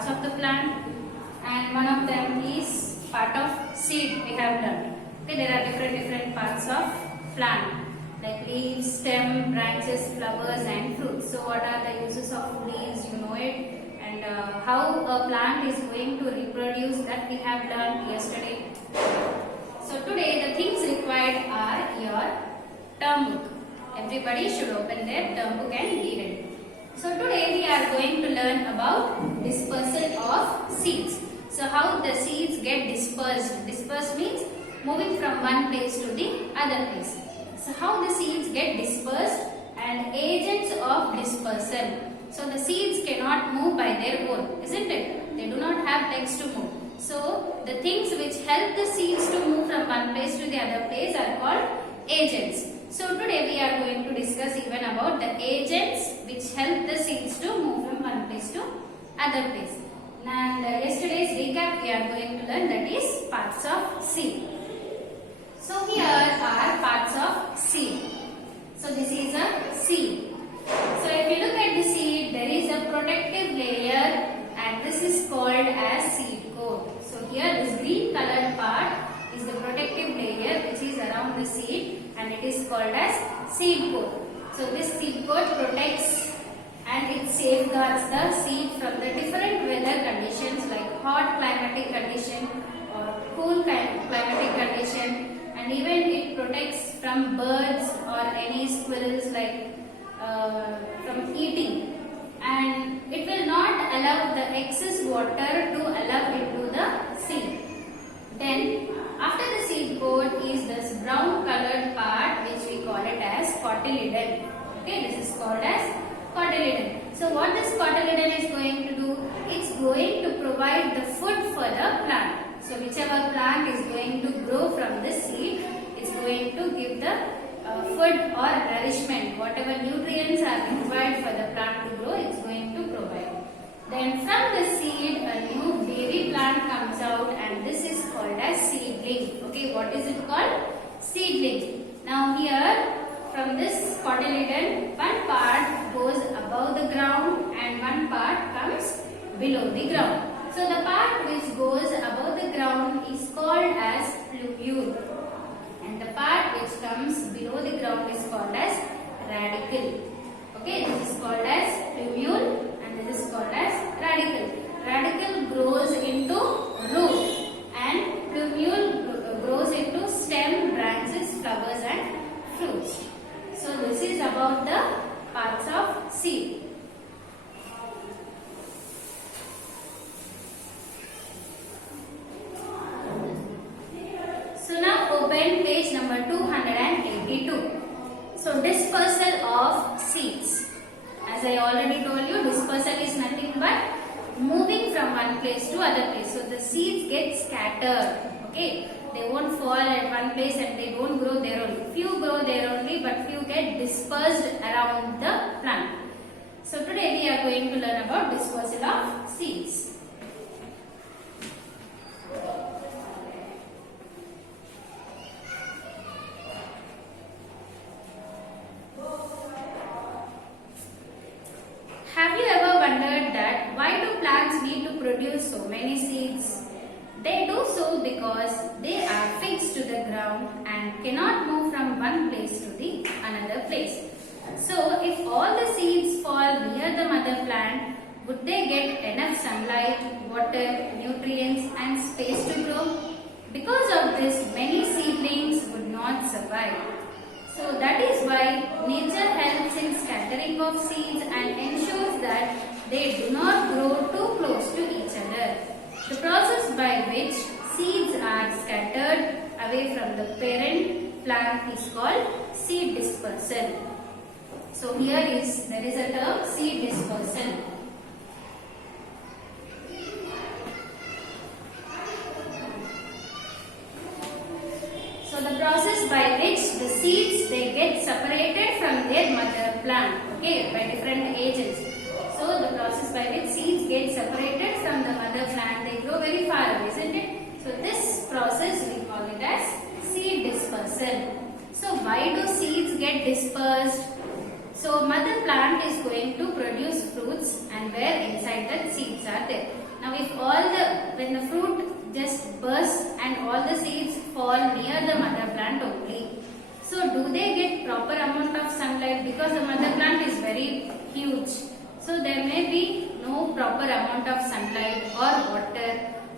parts of the plant, and one of them is part of seed we have learned. Okay, there are different parts of plant like leaves, stem, branches, flowers and fruits. So what are the uses of leaves? You know it. And how a plant is going to reproduce, that we have learned yesterday. So today the things required are your term book. Everybody should open their term book and read it. So today we are going to learn about dispersal of seeds. So how the seeds get dispersed. Dispersed means moving from one place to the other place. So how the seeds get dispersed and agents of dispersal. So the seeds cannot move by their own, isn't it? They do not have legs to move. So the things which help the seeds to move from one place to the other place are called agents. So today we are going to discuss even about the agents which help the seeds to move from one place to other place. And yesterday's recap we are going to learn, that is parts of seed. So here are parts of seed. So this is a seed. So if you look at the seed, there is a protective layer and this is called as seed coat. So here this green colored part is the protective layer which is around the seed and it is called as seed coat. So this seed coat protects and it safeguards the seed from the different weather conditions like hot climatic condition or cool climatic condition, and even it protects from birds or any squirrels like from eating, and it will not allow the excess water to allow into the seed. Then after the seed coat is this brown colored part which we call it as cotyledon. Okay, this is called as cotyledon. So what this cotyledon is going to do? It's going to provide the food for the plant. So whichever plant is going to grow from this seed, it's going to give the food or nourishment. Whatever nutrients are required for the plant to grow, it's going to provide. Then from the seed, a new baby plant comes out and this is called as seedling. Okay, what is it called? Seedling. Now here, from this cotyledon, one part goes above the ground and one part comes below the ground. So the part which goes above the ground is called as plumule. And the part which comes below the ground is called as radicle. Okay, this is called as plumule and this is called as radicle. Radicle grows into root and plumule grows into stem, branches, flowers and fruits. So this is about the parts of seed. So now open page number 282. So dispersal of seeds. As I already told you, dispersal is nothing but moving from one place to other place. So the seeds get scattered. Okay, they won't fall at one place and they don't grow there only. Few grow there only, but few get dispersed around the plant. So today we are going to learn about dispersal of seeds. Have you ever wondered that why do plants need to produce so many seeds? They do so because they are fixed to the ground and cannot move from one place to the another place. So if all the seeds fall near the mother plant, would they get enough sunlight, water, nutrients and space to grow? Because of this, many seedlings would not survive. So that is why nature helps in scattering of seeds and ensures that they do not grow too close to each other. The process by which seeds are scattered away from the parent plant is called seed dispersal. So here there is a term seed dispersal. So the process by which the seeds they get separated from their mother plant, okay, by different agents. So the process by which seeds get separated from the mother plant, they grow very far away, isn't it? So this process we call it as seed dispersal. So why do seeds get dispersed? So mother plant is going to produce fruits and where inside that seeds are there. Now if when the fruit just bursts and all the seeds fall near the mother plant only, so do they get proper amount of sunlight? Because the mother plant is very huge, so there may be no proper amount of sunlight or water,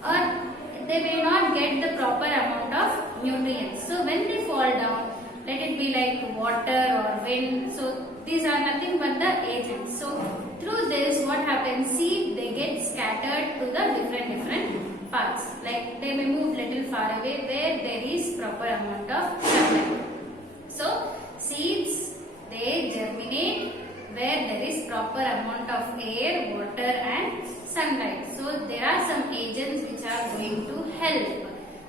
or they may not get the proper amount of nutrients. So when they fall down, let it be like water or wind, so these are nothing but the agents. So through this, what happens, seed they get scattered to the different parts, like they may move little far away where there is proper amount of sunlight. So seeds they germinate where there is proper amount of air, water and sunlight. So there are some agents which are going to help.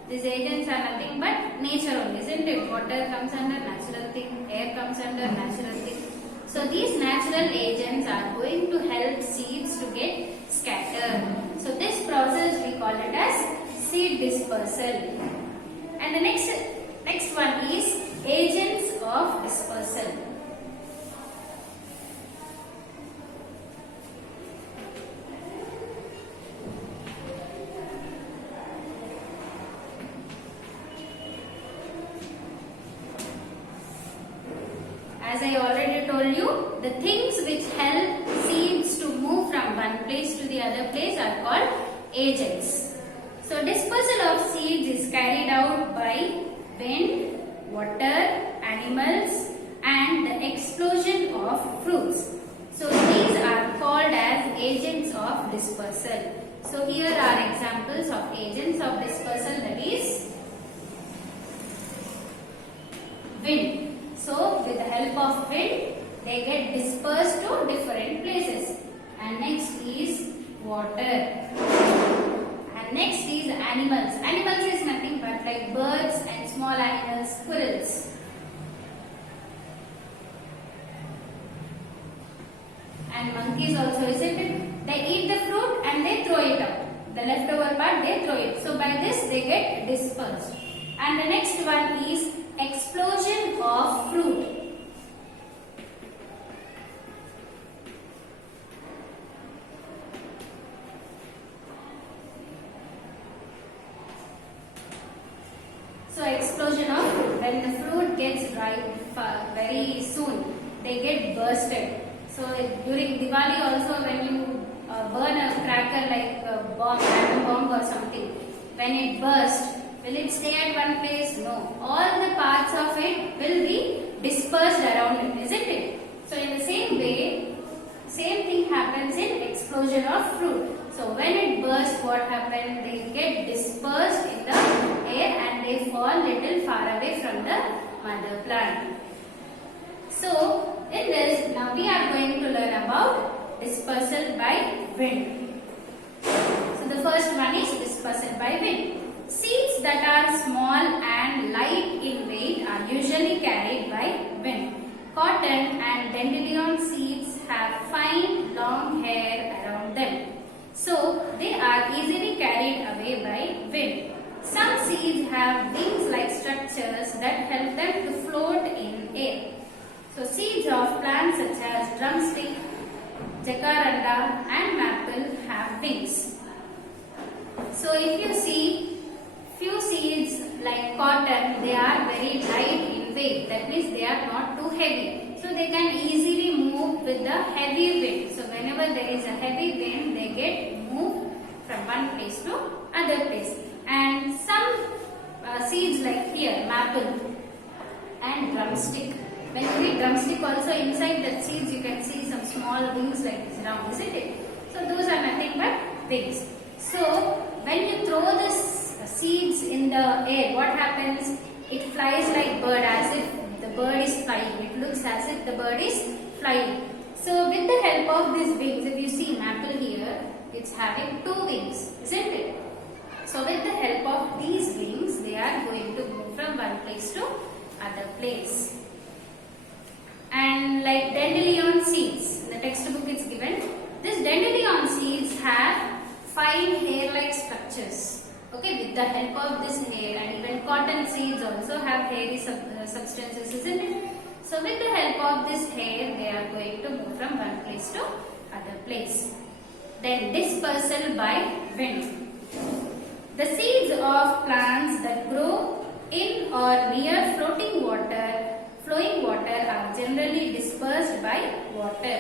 These agents are nothing but nature only, isn't it? Water comes under natural thing, air comes under natural thing. So these natural agents are going to help seeds to get scattered. So this process we call it as seed dispersal. And the next one is agents of dispersal. As I already told you, the things which help seeds to move from one place to the other place are called agents. So dispersal of seeds is carried out by wind, water, animals and the explosion of fruits. So these are called as agents of dispersal. So here are examples of agents of dispersal, that is wind. So with the help of wind, they get dispersed to different places. And next is water. And next is animals. Animals is nothing but like birds and small animals, squirrels. And monkeys also, isn't it? They eat the fruit and they throw it out. The leftover part they throw it. So by this they get dispersed. And the next one is explosion of fruit. So explosion of fruit, when the fruit gets ripe very soon, they get bursted. So during Diwali also, when you burn a cracker like a bomb, atom bomb or something, when it bursts, will it stay at one place? No. All the parts of it will be dispersed around it, isn't it? So in the same way, same thing happens in explosion of fruit. So when it bursts, what happens? They get dispersed in the air and they fall little far away from the mother plant. So in this, now we are going to learn about dispersal by wind. So the first one is dispersal by wind. Seeds that are small and light in weight are usually carried by wind. Cotton and dandelion seeds have fine long hair around them, so they are easily carried away by wind. Some seeds have wings-like structures that help them to float in air. So seeds of plants such as drumstick, jacaranda and maple have wings. So if you see few seeds like cotton, they are very light in weight. That means they are not too heavy. So they can easily move with the heavy wind. So whenever there is a heavy wind, they get moved from one place to other place. And some seeds like here, maple and drumstick. When you read drumstick also, inside that seeds you can see some small wings like this round, isn't it? So those are nothing but wings. So when you throw this seeds in the air, what happens? It flies like bird, as if the bird is flying. It looks as if the bird is flying. So with the help of these wings, if you see maple here, it's having two wings, isn't it? So with the help of these wings, they are going to move from one place to other place. And like dandelion seeds, in the textbook it's given, this dandelion seeds have fine hair-like structures. Okay, with the help of this hair, and even cotton seeds also have hairy substances, isn't it? So with the help of this hair, they are going to move from one place to other place. Then dispersal by wind. The seeds of plants that grow in or near flowing water are generally dispersed by water.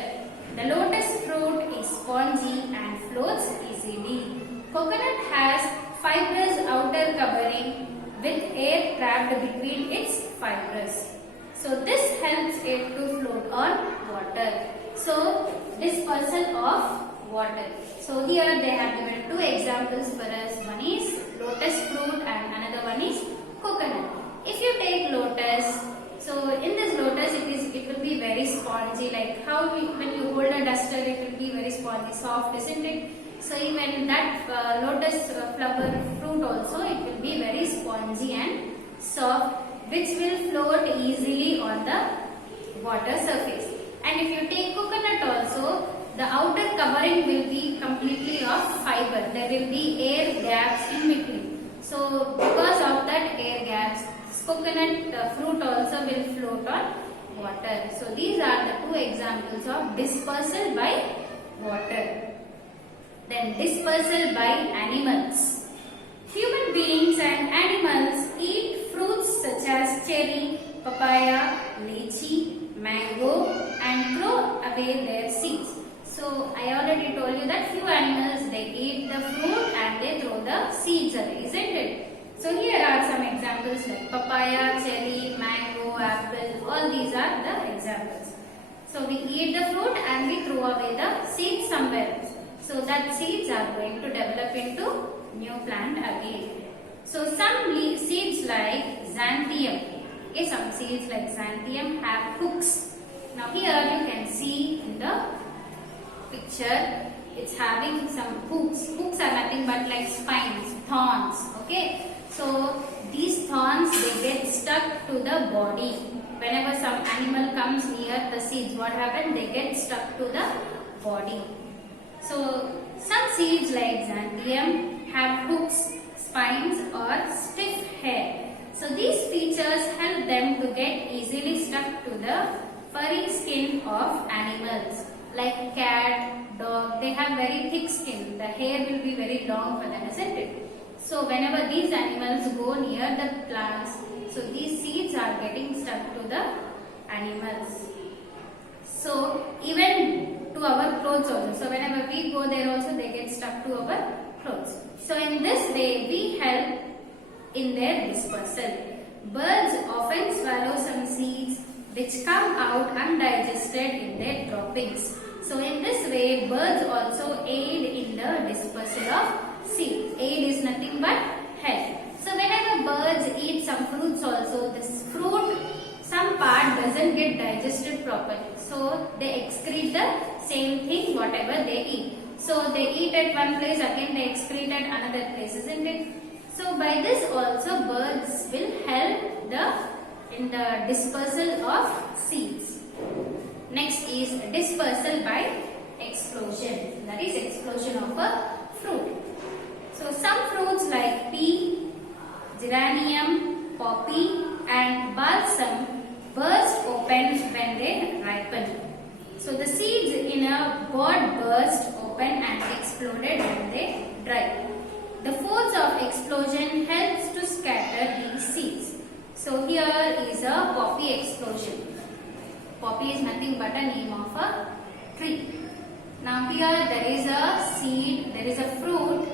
The lotus fruit is spongy and floats easily. Coconut has fibrous outer covering with air trapped between its fibers. So this helps it to float on water. So dispersal of water. So here they have given two examples for us. One is lotus fruit and another one is coconut. If you take lotus, so in this lotus it will be very spongy, like how when you hold a duster it will be very spongy, soft, isn't it? So even that lotus flower fruit also, it will be very spongy and soft, which will float easily on the water surface. And if you take coconut also, the outer covering will be completely of fiber. There will be air gaps in between. So because of that air gaps, coconut fruit also will float on water. So these are the two examples of dispersal by water. Then dispersal by animals. Human beings and animals eat fruits such as cherry, papaya, lychee, mango and throw away their seeds. So I already told you that few animals, they eat the fruit and they throw the seeds away, isn't it? So here are some examples like papaya, cherry, mango, apple, all these are the examples. So we eat the fruit and we throw away the seeds somewhere else. So that seeds are going to develop into new plant again. So some seeds like xanthium, okay, some seeds like xanthium have hooks. Now here you can see in the picture, it's having some hooks. Hooks are nothing but like spines, thorns, okay. So these thorns, they get stuck to the body. Whenever some animal comes near the seeds, what happens? They get stuck to the body. So some seeds like xanthium have hooks, spines or stiff hair. So these features help them to get easily stuck to the furry skin of animals like cat, dog. They have very thick skin. The hair will be very long for them, isn't it? So whenever these animals go near the plants, so these seeds are getting stuck to the animals. So even to our clothes also. So whenever we go there also, they get stuck to our clothes. So in this way we help in their dispersal. Birds often swallow some seeds which come out undigested in their droppings. So in this way birds also aid in the dispersal of seeds. Aid is nothing but help. So whenever birds eat some fruits also, this fruit, some part doesn't get digested properly. So they excrete the same thing whatever they eat. So they eat at one place, again they excrete at another place, isn't it? So by this also birds will help in the dispersal of seeds. Next is dispersal by explosion. That is explosion of a fruit. So some fruits like pea, geranium, poppy and balsam burst open when they ripen. So the seeds in a pod burst open and exploded when they dry. The force of explosion helps to scatter these seeds. So here is a poppy explosion. Poppy is nothing but a name of a tree. Now here there is a seed, there is a fruit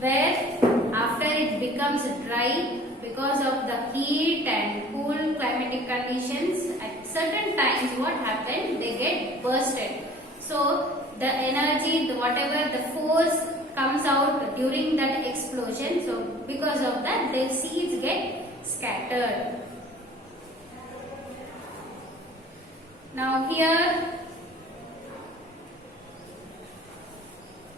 where after it becomes dry because of the heat and cool climatic conditions, at certain times what happens? They get bursted. So the energy, whatever the force comes out during that explosion, so because of that the seeds get scattered. Now here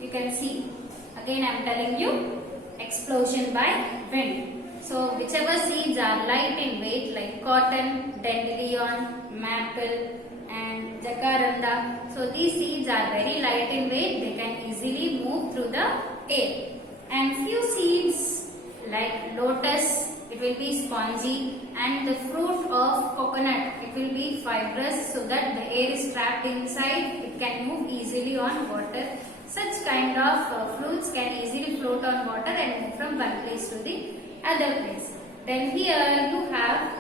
you can see, again I am telling you, explosion by wind. So whichever seeds are light in weight like cotton, dandelion, maple and jacaranda, so these seeds are very light in weight, they can easily move through the air. And few seeds like lotus, it will be spongy, and the fruit of coconut, it will be fibrous so that the air is trapped inside, it can move easily on water. Such kind of fruits can easily float on water and move from one place to the other place. Then here you have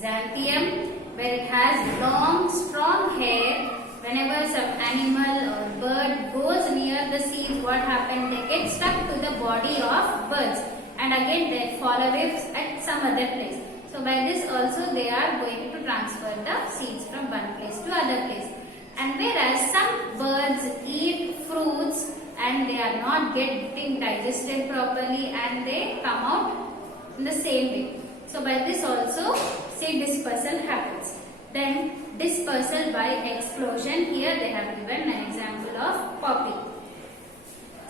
Xanthium, where it has long, strong hair. Whenever some animal or bird goes near the seeds, what happens? They get stuck to the body of birds, and again they fall away at some other place. So by this also they are going to transfer the seeds from one place to other place. And whereas some birds eat fruits and they are not getting digested properly and they come out in the same way. So by this also seed dispersal happens. Then dispersal by explosion. Here they have given an example of poppy.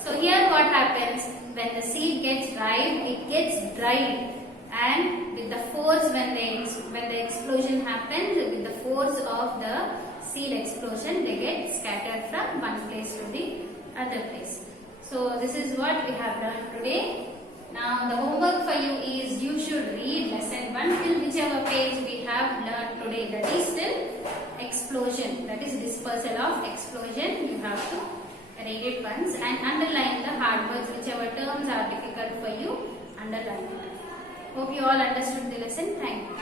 So here what happens, when the seed gets dried, it gets dried, and with the force when the explosion happens, with the force of the seed explosion, they get scattered from one place to the other place. So this is what we have learned today. Now the homework for you is you should read lesson 1 till whichever page we have learned today, that is till explosion, that is dispersal of explosion. You have to read it once and underline the hard words, whichever terms are difficult for you, underline it. Hope you all understood the lesson. Thank you.